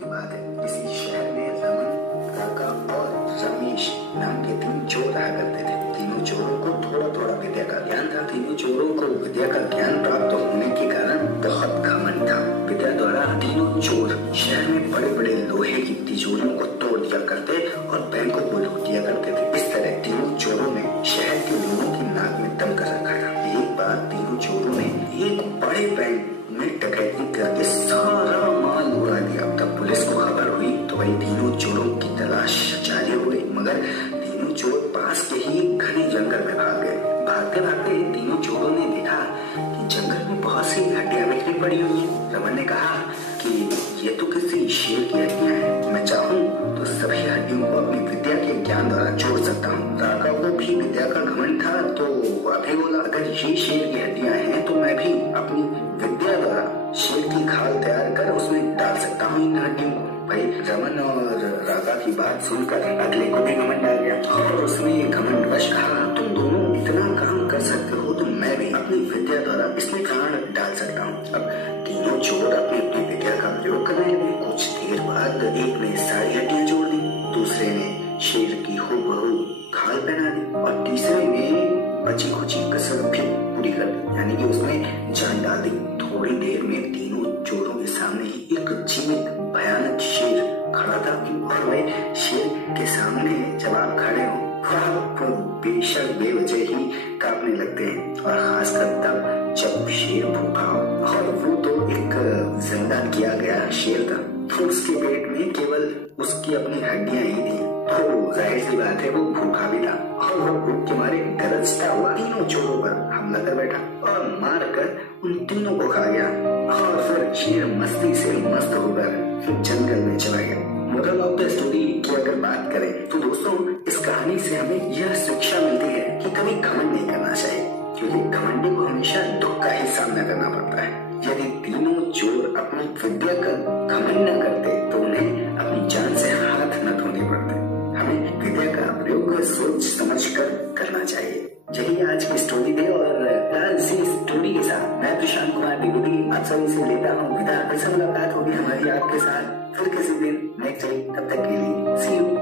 की बात है, इसी शहर में रमन, काका और रमेश नाम के 3 चोर रहा करते थे। तीनों चोरों को थोड़ा थोड़ा विद्या का ज्ञान था। तीनों चोरों को विद्या का ज्ञान प्राप्त होने के कारण बहुत घमंड था। विद्या द्वारा तीनों चोर शहर में बड़े बड़े लोहे की तिजोरियों को तोड़ दिया करते और बैंकों को लूट दिया करते थे। इस तरह तीनों चोरों ने शहर के लोगों की नाक में दम कर रखा था। एक बार तीनों चोरों ने एक बड़े बैंक में डकैती करके सारा माल उड़ा दिया। तब पुलिस को खबर हुई तो वही तीनों चोरों की तलाश जारी हुई, मगर तीनों चोर पास के ही घने जंगल में भाग गए। भागते भागते तीनों चोरों ने देखा कि जंगल में बहुत सी हड्डियां बिखरी पड़ी हुई हैं। रमन ने कहा कि ये तो किसी शेर की हड्डियां हैं, मैं चाहूँ तो सभी हड्डियों को अपनी विद्या के ज्ञान द्वारा जोड़ सकता हूँ। काका को भी विद्या का घमंड था तो अभी बोला, अगर ये शेर की हड्डियां हैं तो मैं भी अपनी विद्या द्वारा शेर की खाल तैयार कर उसमें डाल सकता हूँ इन हड्डियों को। भाई रमन और राका की बात सुनकर अगले को भी घमंड आ गया और उसने घमंडवश कहा, तुम दोनों इतना काम कर सकते हो तो मैं भी अपनी विद्या द्वारा इसमें प्राण डाल सकता हूँ। अब तीनों चोर अपनी अपनी विद्या का प्रयोग करने लगे। कुछ देर बाद एक ने सारी हड्डियां जोड़ दी, दूसरे ने शेर की हूबहू खाल पहना दी और तीसरे ने बची खुची कसर भी पूरी कर दी, यानी कि उसमें जान डाल दी। थोड़ी देर में तीनों चोरों के सामने ही एक जीवित भयानक शेर खड़ा था और वह शेर के सामने जब आप खड़े हो आप बेशक बेवजह ही कांपने लगते हैं, और खासकर तब जब शेर भूखा हो। और वो तो एक जिंदा किया गया शेर था, तो उसके पेट में केवल उसकी अपनी हड्डियां ही थी, तो जाहिर सी बात है वो भूखा भी था और वो भूख के मारे गरजता हुआ तीनों चोरों पर हमला कर बैठा और मार कर उन तीनों को खा गया। और फिर शेर मस्ती से मस्त होकर जंगल में चला गया। मोरल ऑफ द स्टोरी की अगर बात करें तो दोस्तों, इस कहानी से हमें यह शिक्षा मिलती है कि कभी घमंड नहीं करना चाहिए, क्योंकि घमंडी को हमेशा दुख का ही सामना करना पड़ता है। यदि तीनों चोर अपनी विद्या का घमंड न करते तो उन्हें अपनी जान से हाथ न धोने पड़ते। हमें विद्या का प्रयोग सोच समझ कर करना चाहिए। यही आज की स्टोरी थी और इसी स्टोरी के साथ मैं प्रशांत कुमार द्विवेदी आप सभी से लेता हूँ विदा। फिर से मुलाकात होगी हमारी आपके साथ फिर किसी दिन नेक्स्ट वीक। तब तक के लिए सी यू।